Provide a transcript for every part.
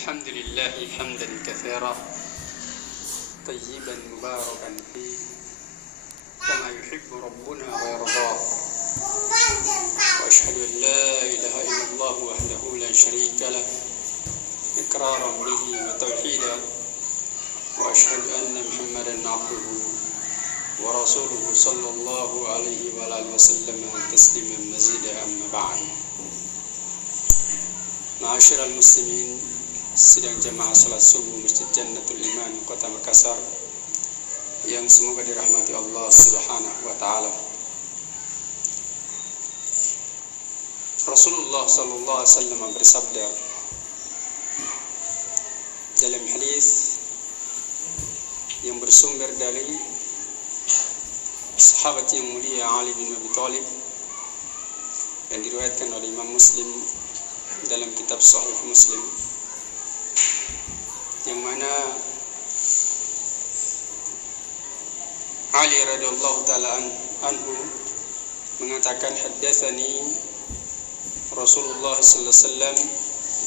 الحمد لله حمدا كثيرا طيبا مباركا فيه كما يحب ربنا ويرضاه وأشهد أن لا إله إلا الله وحده لا شريك له إقرارا به وتوحيدا وأشهد أن محمدا عبده ورسوله صلى الله عليه وآله وسلم تسليما مزيدا أما بعد. Ma'asyiral muslimin, sidang jamaah salat subuh Masjid Jannatul Iman Kota Makassar yang semoga dirahmati Allah Subhanahu wa taala. Rasulullah sallallahu alaihi wasallam bersabda dalam hadis yang bersumber dari sahabat yang mulia Ali bin Abi Thalib yang diriwayatkan oleh Imam Muslim dalam kitab Sahih Muslim, yang mana Ali radhiyallahu taala anhu mengatakan, haddatsani Rasulullah sallallahu alaihi wasallam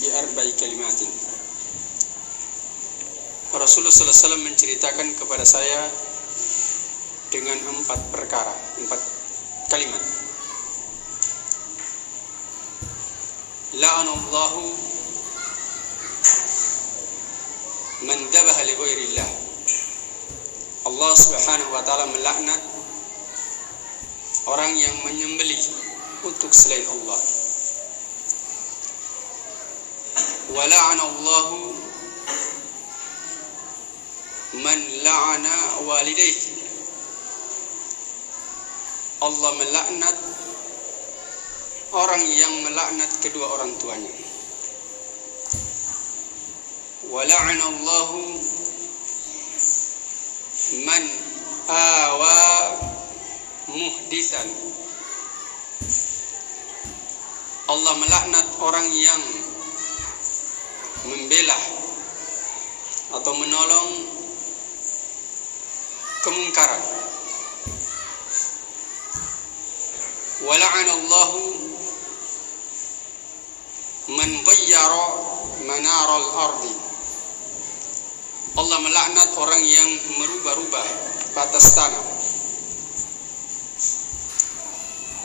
bi arba'i kalimatin. Rasulullah sallallahu alaihi wasallam menceritakan kepada saya dengan 4 perkara, 4 kalimat. La'anallahu man dhabaha li ghairillah. Allah Subhanahu wa taala melaknat orang yang menyembelih untuk selain Allah. Wa la'anallahu man la'ana walidayhi. Allah melaknat orang yang melaknat kedua orang tuanya. Wa la'anallahu man awa muhdisan. Allah melaknat orang yang membela atau menolong kemungkaran. Wa la'anallahu man ghayyara manaral ardi. Allah melaknat orang yang merubah-rubah batas tanah.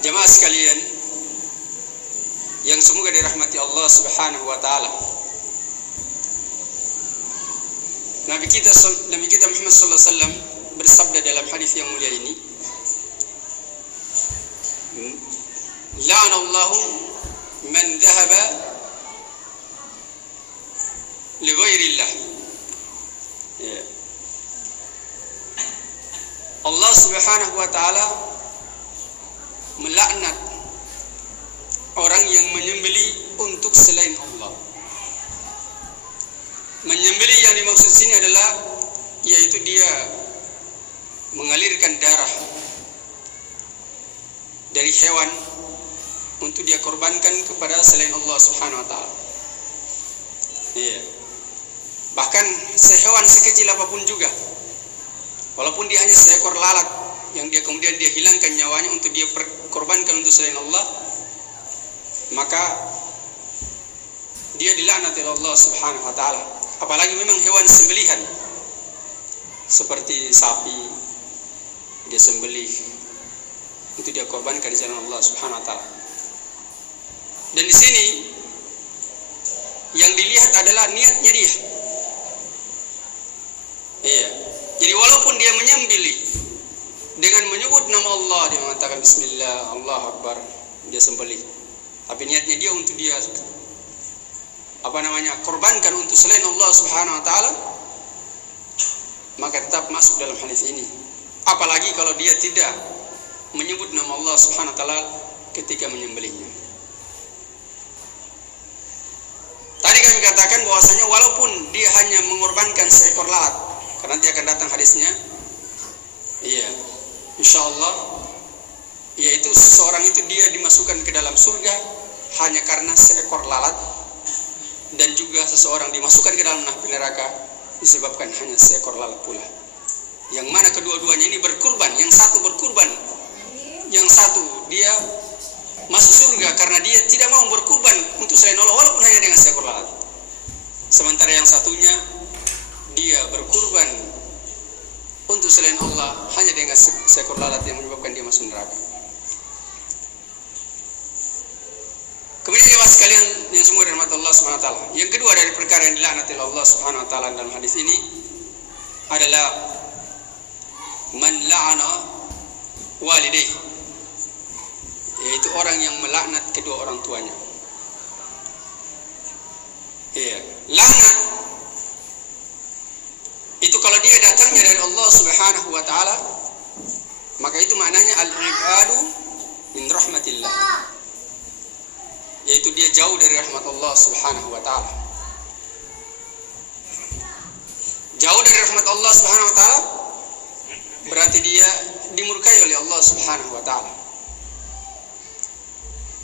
Jemaah sekalian yang semoga dirahmati Allah Subhanahu wa taala, Nabi kita Muhammad sallallahu alaihi wasallam bersabda dalam hadis yang mulia ini, la'anallahu man dhahaba li ghairillah. Allah Subhanahu wa taala melaknat orang yang menyembelih untuk selain Allah. Menyembelih yang dimaksud sini adalah yaitu dia mengalirkan darah dari hewan untuk dia korbankan kepada selain Allah Subhanahu wa taala. Bahkan sehewan sekecil apapun juga, walaupun dia hanya seekor lalat yang dia kemudian dia hilangkan nyawanya untuk dia korbankan untuk selain Allah, maka dia dilaknati oleh Allah Subhanahu wa taala. Apalagi memang hewan sembelihan seperti sapi dia sembelih untuk dia korbankan di jalan Allah Subhanahu wa taala. Dan di sini yang dilihat adalah niatnya dia. Jadi walaupun dia menyembelih dengan menyebut nama Allah, dia mengatakan bismillah, Allahu akbar, dia sembelih, tapi niatnya dia untuk dia korbankan untuk selain Allah Subhanahu wa taala, maka tetap masuk dalam hadis ini. Apalagi kalau dia tidak menyebut nama Allah Subhanahu wa taala ketika menyembelihnya. Tadi kami katakan bahwasanya walaupun dia hanya mengorbankan seekor lalat, karena nanti akan datang hadisnya, insyaallah, yaitu seseorang itu dia dimasukkan ke dalam surga hanya karena seekor lalat, dan juga seseorang dimasukkan ke dalam neraka disebabkan hanya seekor lalat pula. Yang mana kedua-duanya ini berkurban, yang satu berkurban, yang satu dia masuk surga karena dia tidak mau berkurban untuk selain Allah walaupun hanya dengan seekor lalat. sementara yang satunya dia berkurban untuk selain Allah hanya dengan seekor lalat yang menyebabkan dia masuk neraka. Kemudian jemaah sekalian yang semua dirahmati Allah Subhanahu wa taala, yang kedua dari perkara yang dilaknati oleh Allah Subhanahu wa taala dalam hadis ini adalah man la'ana walidayhi, yaitu orang yang melaknat kedua orang tuanya. Laknat itu kalau dia datangnya dari Allah Subhanahu wa taala, maka itu maknanya al-ibadu min rahmatillah, yaitu dia jauh dari rahmat Allah Subhanahu wa taala. Jauh dari rahmat Allah Subhanahu wa taala berarti dia dimurkai oleh Allah Subhanahu wa taala.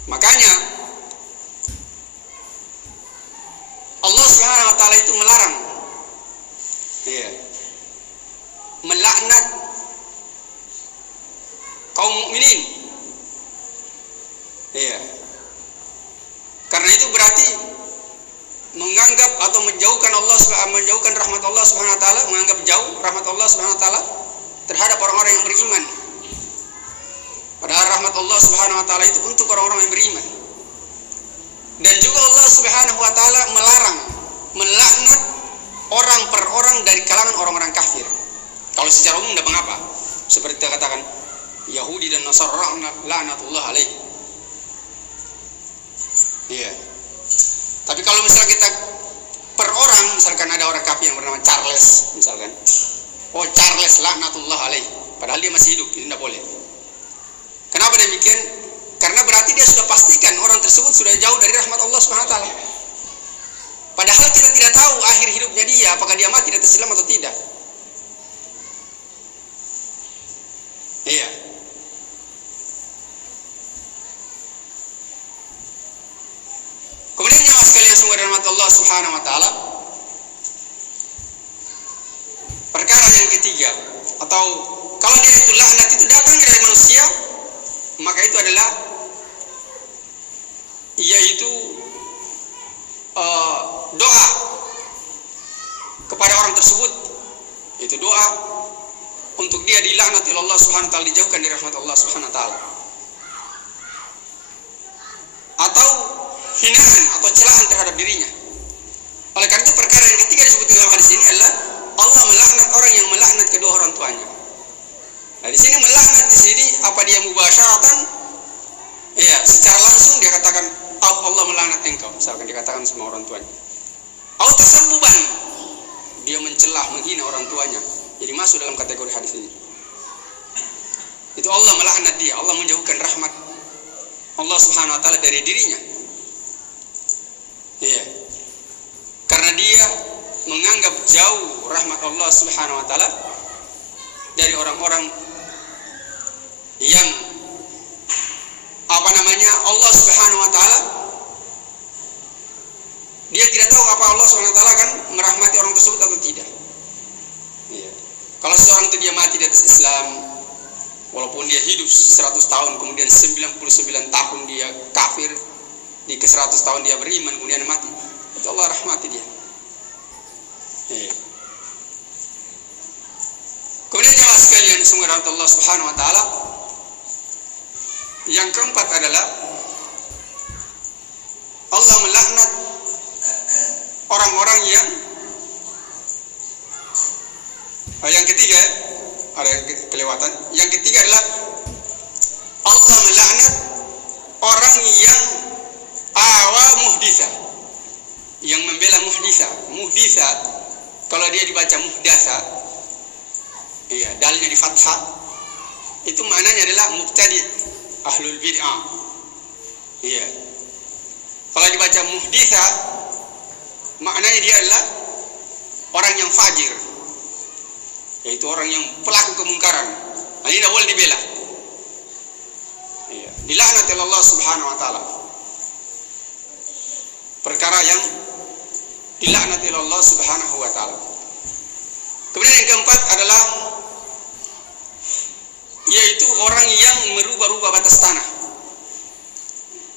Makanya Allah Subhanahu wa taala itu melarang melaknat kaum mukminin. Karena itu berarti menganggap atau menjauhkan rahmat Allah Subhanahu wa taala, menganggap jauh rahmat Allah Subhanahu wa taala terhadap orang-orang yang beriman. Padahal rahmat Allah Subhanahu wa taala itu untuk orang-orang yang beriman. Dan juga Allah Subhanahu wa taala melarang melaknat orang per orang dari kalangan orang-orang kafir. Kalau secara umum tidak mengapa. Seperti kita katakan Yahudi dan Nasara laknatullah alaihi. Tapi kalau misalnya kita per orang, misalkan ada orang kafir yang bernama Charles, misalkan, oh Charles laknatullah alaihi, padahal dia masih hidup, ini tidak boleh. Kenapa demikian? Karena berarti dia sudah pastikan orang tersebut sudah jauh dari rahmat Allah Subhanahu wa taala. Padahal kita tidak tahu akhir hidupnya dia, apakah dia mati di atas Islam atau tidak. Kemudian jemaah sekalian semua rahmat Allah Subhanahu wa taala, perkara yang ketiga, atau kalau dia itu laknat itu datang dari manusia, maka itu adalah yaitu doa kepada orang tersebut, itu doa untuk dia dilaknati oleh Allah Subhanahu wa taala, dijauhkan dari rahmat Allah Subhanahu wa taala, atau hinaan atau celaan terhadap dirinya. Oleh karena itu perkara yang ketiga disebut dalam hadis ini adalah Allah melaknat orang yang melaknat kedua orang tuanya. Nah, di sini melaknat di sini apa dia mubasyaratan? Secara langsung dia katakan Allah melaknat engkau, misalkan dikatakan sama orang tuanya. Atau tasabbuban, dia mencelah, menghina orang tuanya. Jadi masuk dalam kategori hadis ini. Itu Allah melaknat dia, Allah menjauhkan rahmat Allah Subhanahu wa taala dari dirinya. Karena dia menganggap jauh rahmat Allah Subhanahu wa taala dari orang-orang yang Allah Subhanahu wa taala, dia tidak tahu apa Allah Subhanahu wa taala akan merahmati orang tersebut atau tidak. Kalau seorang itu dia mati di atas Islam, walaupun dia hidup 100 tahun, kemudian 99 tahun dia kafir, di ke 100 tahun dia beriman, kemudian mati, itu Allah rahmati dia. Kemudian jemaah sekalian semua rahmat Allah Subhanahu wa taala, yang keempat adalah Allah melaknat orang-orang yang ketiga, ada kelewatan. Yang ketiga adalah Allah melaknat orang yang awa muhditha, yang membela muhditha. Muhditha kalau dia dibaca muhdasa, dalnya di fathah, itu maknanya adalah mubtadi', ahlul bid'ah. Kalau dibaca muhditha, maknanya dia adalah orang yang fajir, yaitu orang yang pelaku kemungkaran. Ini tidak boleh dibela. Dilaknat oleh Allah Subhanahu wa taala. Perkara yang dilaknat oleh Allah Subhanahu wa taala. Kemudian yang keempat adalah yaitu orang yang merubah-rubah batas tanah.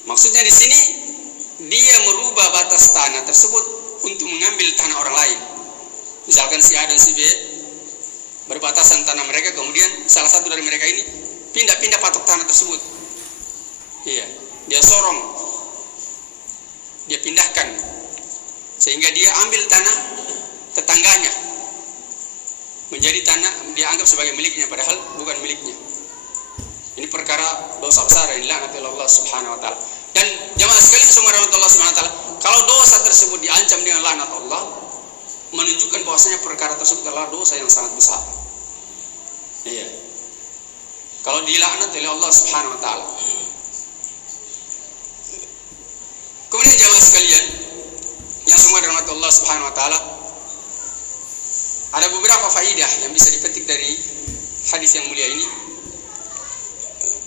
Maksudnya di sini dia merubah batas tanah tersebut untuk mengambil tanah orang lain. Misalkan si A dan si B berbatasan tanah mereka, kemudian salah satu dari mereka ini pindah-pindah patok tanah tersebut. Iya, dia sorong, dia pindahkan, sehingga dia ambil tanah tetangganya, menjadi tanah dia anggap sebagai miliknya, padahal bukan miliknya. Ini perkara dosa besar yang dilaknati oleh Allah Subhanahu wa taala. Dan jamaah sekalian semua rahmatullah Subhanahu wa taala, kalau dosa tersebut diancam dengan laknat Allah, menunjukkan bahwasanya perkara tersebut adalah dosa yang sangat besar. Iya. Kalau dilaknat oleh Allah Subhanahu wa taala. Kemudian jamaah sekalian yang semua dirahmati Allah Subhanahu wa taala, ada beberapa faedah yang bisa dipetik dari hadis yang mulia ini.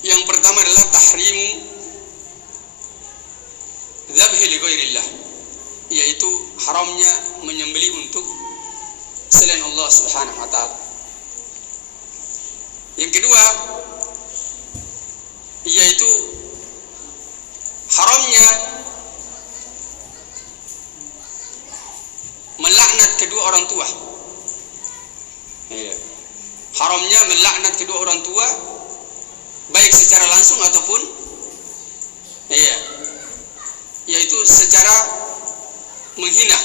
Yang pertama adalah tahrimu dzabhi li ghairillah, yaitu haramnya menyembelih untuk selain Allah Subhanahu wa taala. Yang kedua yaitu haramnya melaknat kedua orang tua. Iya. Haramnya melaknat kedua orang tua baik secara langsung ataupun yaitu secara menghina.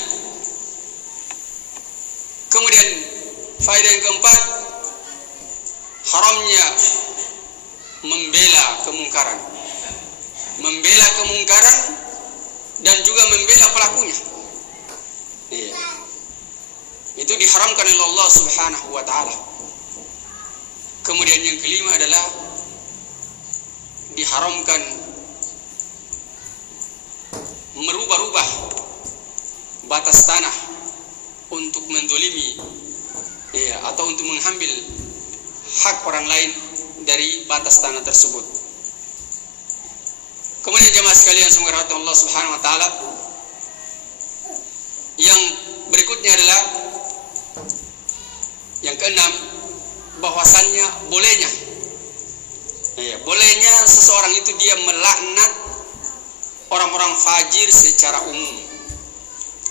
Kemudian faedah yang keempat, haramnya membela kemungkaran. Membela kemungkaran dan juga membela pelakunya. Iya. Itu diharamkan oleh Allah Subhanahu wa taala. Kemudian yang kelima adalah diharamkan merubah-rubah batas tanah untuk mendolimi atau untuk mengambil hak orang lain dari batas tanah tersebut. Kemudian jemaah sekalian semoga rahmat Allah Subhanahu wa taala, yang berikutnya adalah yang keenam, bahwasannya bolehnya seseorang itu dia melaknat orang-orang fajir secara umum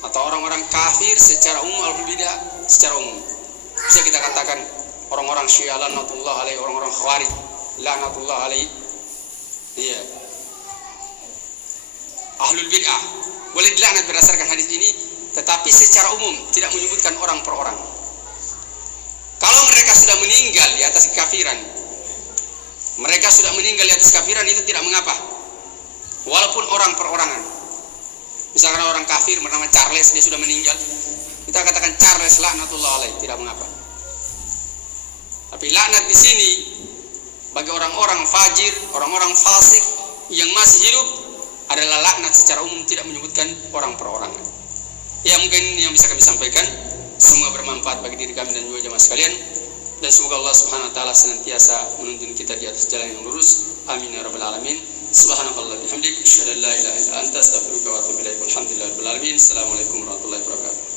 atau orang-orang kafir secara umum, al-bidah secara umum. Bisa kita katakan orang-orang Syiah laknatullah alaihi, orang-orang Khawarij laknatullah alaihi, ahlul bid'ah boleh dilaknat berdasarkan hadis ini, tetapi secara umum tidak menyebutkan orang per orang. Kalau mereka sudah meninggal di atas kekafiran, itu tidak mengapa, walaupun orang per orangan. Misalkan orang kafir bernama Charles, dia sudah meninggal, kita katakan Charles laknatullah alaihi, tidak mengapa. Tapi laknat di sini bagi orang-orang fajir, orang-orang fasik yang masih hidup adalah laknat secara umum, tidak menyebutkan orang per orangan. Ya, mungkin ini yang bisa kami sampaikan. Semoga bermanfaat bagi diri kami dan juga jemaah sekalian, dan semoga Allah Subhanahu wa taala senantiasa menuntun kita di atas jalan yang lurus. Amin ya rabbal alamin. Subhanakallah bihamdik, asyhadu an la ilaha illa anta, astaghfiruka wa atubu ilaik. Walhamdulillahirabbil alamin. Assalamualaikum warahmatullahi wabarakatuh.